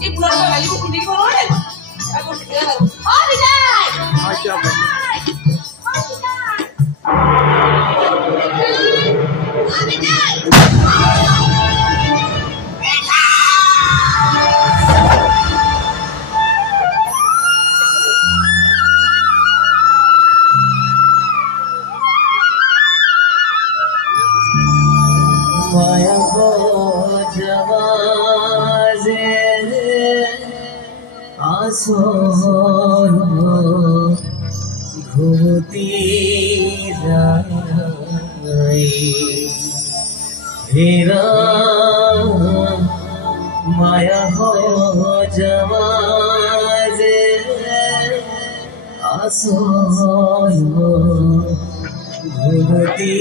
এই পুরো গালি কি করো রে এখন ও বিজয় আচ্ছা माया हो जवाजे आसों घूमती राई हेरा माया हो जवाजे आसों घूमती